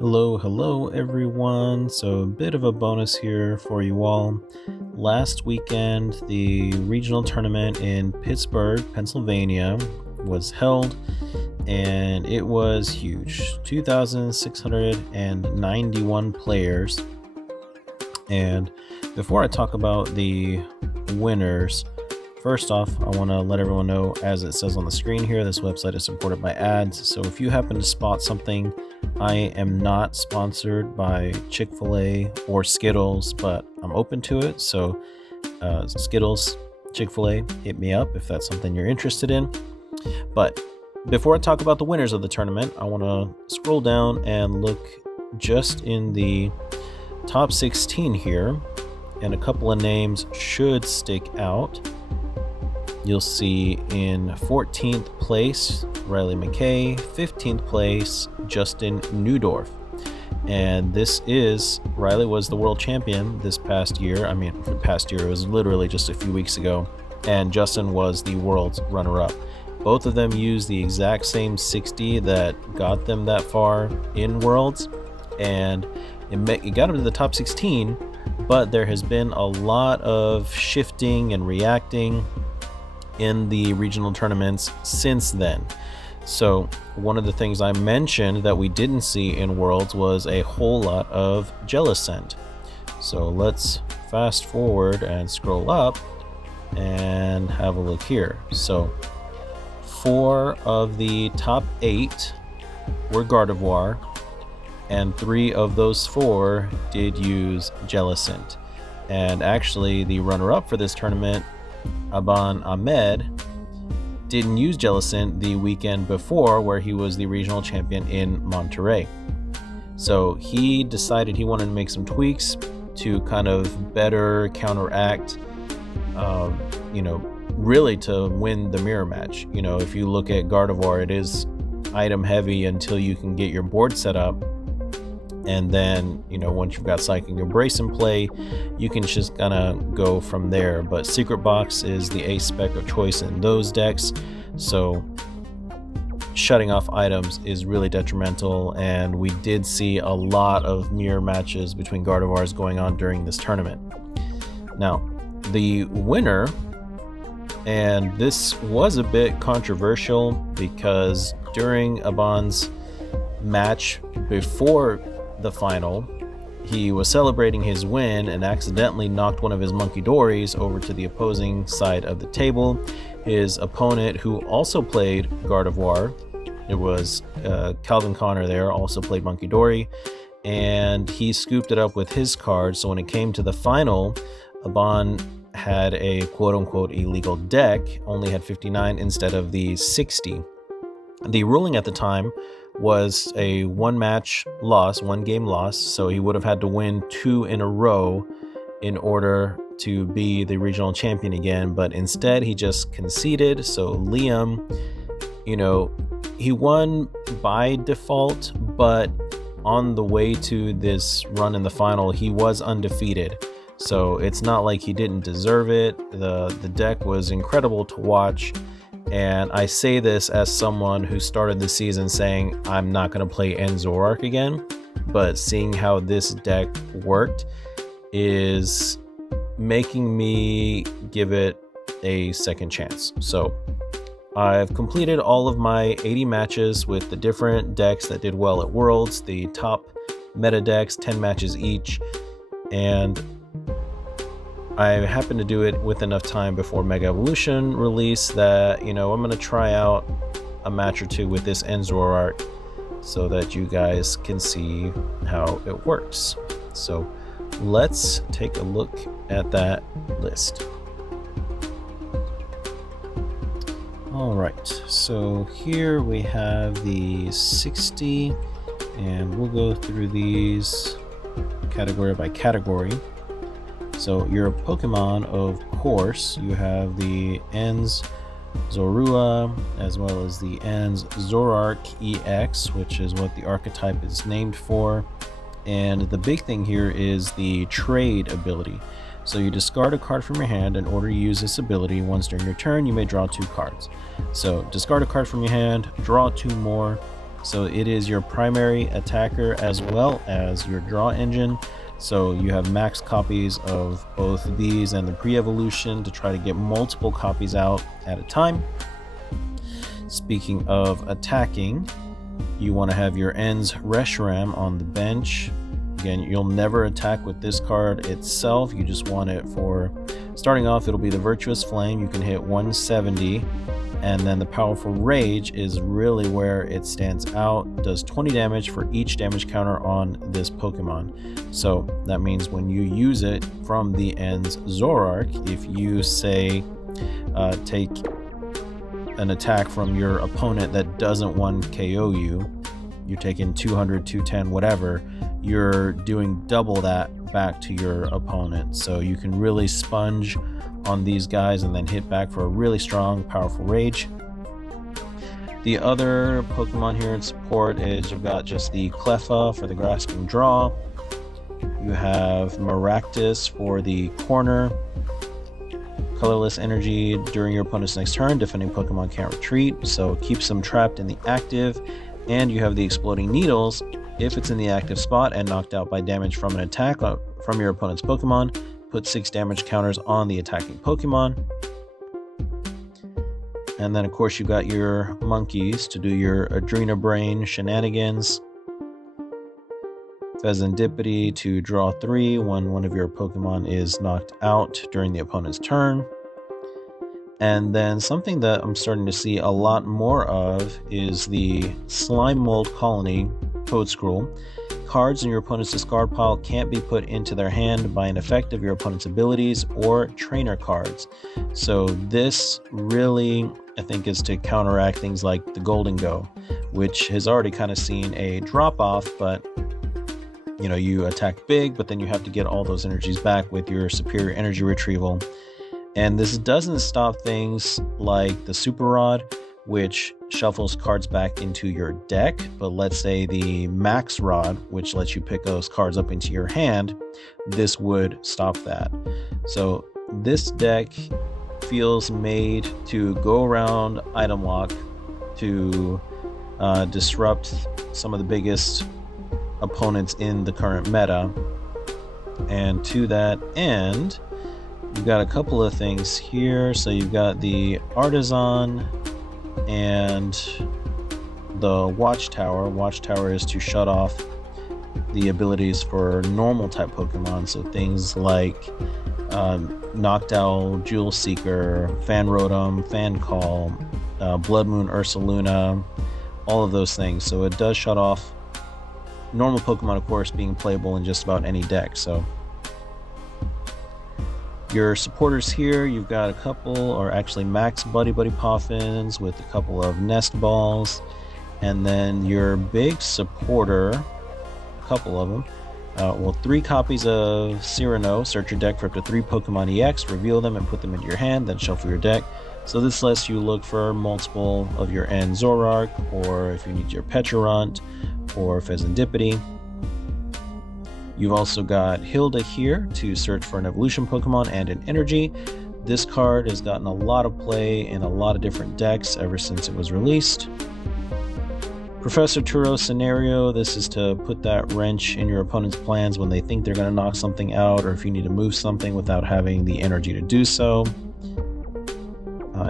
Hello everyone. So, a bit of a bonus here for you all. Last weekend, the regional tournament in Pittsburgh, Pennsylvania was held, and it was huge 2,691 players. And before I talk about the winners, first off, I want to let everyone know, as it says on the screen here, this website is supported by ads. So if you happen to spot something, I am not sponsored by Chick-fil-A or Skittles, but I'm open to it. So Skittles, Chick-fil-A, hit me up if that's something you're interested in. But before I talk about the winners of the tournament, I want to scroll down and look just in the top 16 here, and a couple of names should stick out. You'll see in 14th place, Riley McKay, 15th place, Justin Newdorf. And Riley was the world champion this past year. It was literally just a few weeks ago. And Justin was the world's runner-up. Both of them used the exact same 60 that got them that far in Worlds. And it got them to the top 16, but there has been a lot of shifting and reacting in the regional tournaments since then. So one of the things I mentioned that we didn't see in Worlds was a whole lot of Jellicent. So let's fast forward and scroll up and have a look here. So 4 of the top 8 were Gardevoir, and 3 of those 4 did use Jellicent. And actually the runner-up for this tournament, Aban Ahmed, didn't use Jellicent the weekend before, where he was the regional champion in Monterey. So he decided he wanted to make some tweaks to kind of better counteract, really to win the mirror match. If you look at Gardevoir, it is item heavy until you can get your board set up. And then, once you've got Psychic Embrace in play, you can just kind of go from there. But Secret Box is the ace spec of choice in those decks. So shutting off items is really detrimental. And we did see a lot of mirror matches between Gardevoirs going on during this tournament. Now, the winner, and this was a bit controversial because during Aban's match before the final, he was celebrating his win and accidentally knocked one of his Monkey Dories over to the opposing side of the table. His opponent, who also played Gardevoir, it was Calvin Connor there, also played Monkey Dory, and he scooped it up with his card. So when it came to the final, Aban had a quote-unquote illegal deck, only had 59 instead of the 60. The ruling at the time was a one game loss, so he would have had to win 2 in a row in order to be the regional champion again, but instead he just conceded. So Liam, he won by default, but on the way to this run in the final, he was undefeated. So it's not like he didn't deserve it. The deck was incredible to watch. And I say this as someone who started the season saying I'm not going to play Zoroark again, but seeing how this deck worked is making me give it a second chance. So I've completed all of my 80 matches with the different decks that did well at Worlds, the top meta decks, 10 matches each, and I happened to do it with enough time before Mega Evolution release that, I'm going to try out a match or 2 with this Zoroark so that you guys can see how it works. So let's take a look at that list. All right, so here we have the 60, and we'll go through these category by category. So your Pokemon, of course, you have the ENS Zorua, as well as the ENS Zoroark EX, which is what the archetype is named for. And the big thing here is the trade ability. So you discard a card from your hand in order to use this ability. Once during your turn, you may draw 2 cards. So discard a card from your hand, draw 2 more, So it is your primary attacker as well as your draw engine. So you have max copies of both these and the pre-evolution to try to get multiple copies out at a time. Speaking of attacking, you want to have your Ends Reshiram on the bench. Again, you'll never attack with this card itself. You just want it for starting off. It'll be the Virtuous Flame. You can hit 170, and then the Powerful Rage is really where it stands out. Does 20 damage for each damage counter on this Pokemon. So that means when you use it from the Ends Zoroark, if you say take an attack from your opponent that doesn't 1-KO you, you're taking 200, 210, whatever, you're doing double that back to your opponent. So you can really sponge on these guys and then hit back for a really strong, powerful Rage. The other Pokemon here in support is you've got just the Cleffa for the Grasping Draw. You have Maractus for the Corner. Colorless Energy during your opponent's next turn. Defending Pokemon can't retreat, so it keeps them trapped in the active. And you have the Exploding Needles. If it's in the active spot and knocked out by damage from an attack from your opponent's Pokemon, put 6 damage counters on the attacking Pokemon. And then of course you got your monkeys to do your Adrena Brain shenanigans. Pheasantipity to draw 3 when one of your Pokemon is knocked out during the opponent's turn. And then something that I'm starting to see a lot more of is the Slime Mold Colony Code Scroll. Cards in your opponent's discard pile can't be put into their hand by an effect of your opponent's abilities or trainer cards. So this really, I think, is to counteract things like the Golden Go, which has already kind of seen a drop off, but you know, you attack big, but then you have to get all those energies back with your superior energy retrieval. And this doesn't stop things like the Super Rod, which shuffles cards back into your deck. But let's say the Max Rod, which lets you pick those cards up into your hand, this would stop that. So this deck feels made to go around item lock to disrupt some of the biggest opponents in the current meta. And to that end, you've got a couple of things here. So you've got the Artisan and the Watchtower. Watchtower is to shut off the abilities for normal type Pokemon. So things like Noctowl, Jewel Seeker, Fan Rotom, Fan Call, Blood Moon Ursaluna, all of those things. So it does shut off normal Pokemon, of course, being playable in just about any deck. So your supporters here, you've got a couple, or actually max Buddy Poffins with a couple of Nest Balls. And then your big supporter, a couple of them, 3 copies of Cyrano. Search your deck for up to 3 Pokemon EX, reveal them and put them into your hand, then shuffle your deck. So this lets you look for multiple of your End Zoroark, or if you need your Pecharunt or Pheasantipity. You've also got Hilda here to search for an evolution Pokemon and an energy. This card has gotten a lot of play in a lot of different decks ever since it was released. Professor Turo's Scenario, this is to put that wrench in your opponent's plans when they think they're going to knock something out, or if you need to move something without having the energy to do so.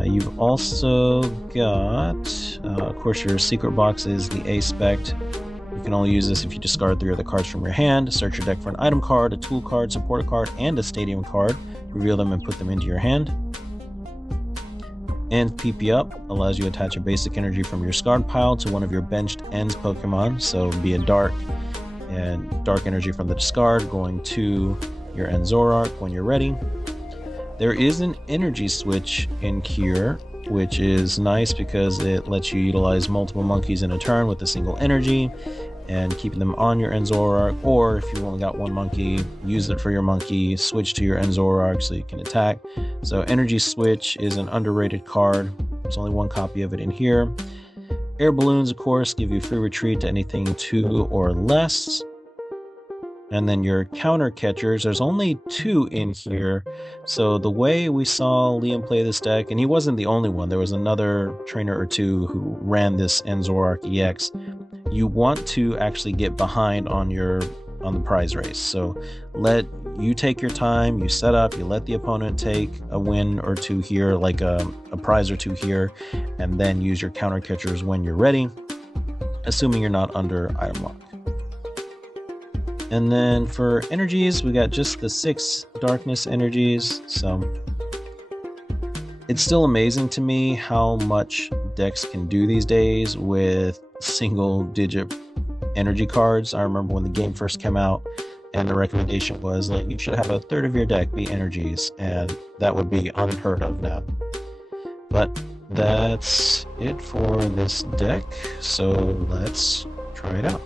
You've also got, of course, your secret box is the A-Spect. You can only use this if you discard 3 of the cards from your hand. Search your deck for an item card, a tool card, support card, and a stadium card. Reveal them and put them into your hand. And PP Up allows you to attach a basic energy from your discard pile to one of your benched Ends Pokemon. So be a dark energy from the discard going to your End Zoroark when you're ready. There is an energy switch in here, which is nice because it lets you utilize multiple monkeys in a turn with a single energy and keeping them on your End Zoroark, or if you only got one monkey, use it for your monkey, switch to your End Zoroark so you can attack. So Energy Switch is an underrated card. There's only 1 copy of it in here. Air Balloons, of course, give you free retreat to anything 2 or less. And then your counter catchers, there's only 2 in here. So the way we saw Liam play this deck, and he wasn't the only one, there was another trainer or 2 who ran this End Zoroark EX. you want to actually get behind on the prize race. So you take your time, you set up, you let the opponent take a win or two here, like a prize or two here, and then use your counter catchers when you're ready, assuming you're not under item lock. And then for energies, we got just the 6 darkness energies. So it's still amazing to me how much decks can do these days with single digit energy cards. I remember when the game first came out and the recommendation was like, you should have a third of your deck be energies, and that would be unheard of now. But that's it for this deck, so let's try it out.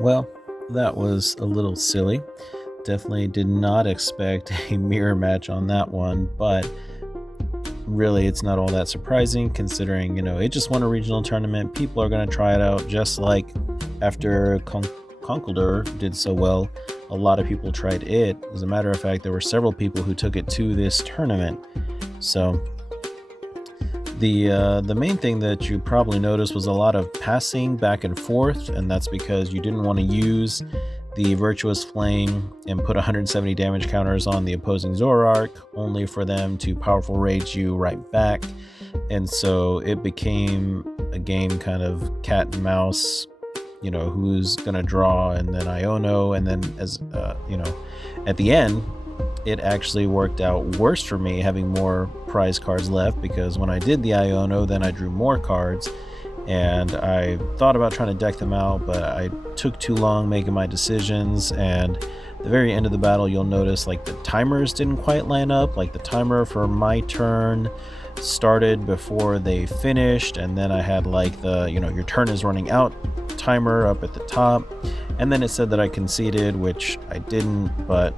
Well, that was a little silly. Definitely did not expect a mirror match on that one, but really it's not all that surprising considering, it just won a regional tournament. People are going to try it out, just like after Conkeldurr did so well, a lot of people tried it. As a matter of fact, there were several people who took it to this tournament. So the main thing that you probably noticed was a lot of passing back and forth, and that's because you didn't want to use the Virtuous Flame and put 170 damage counters on the opposing Zoroark, only for them to powerful rage you right back. And so it became a game kind of cat and mouse, who's gonna draw, and then Iono, and then as at the end it actually worked out worse for me having more prize cards left, because when I did the Iono, then I drew more cards, and I thought about trying to deck them out, but I took too long making my decisions. And at the very end of the battle, you'll notice like the timers didn't quite line up. Like the timer for my turn started before they finished, and then I had like the your turn is running out timer up at the top, and then it said that I conceded, which I didn't. But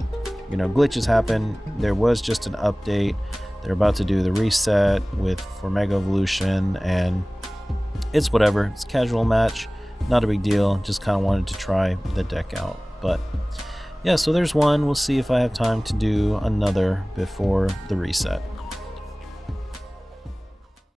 glitches happen. There was just an update. They're about to do the reset for Mega Evolution, and it's whatever. It's a casual match, not a big deal. Just kind of wanted to try the deck out. But yeah, so there's one. We'll see if I have time to do another before the reset.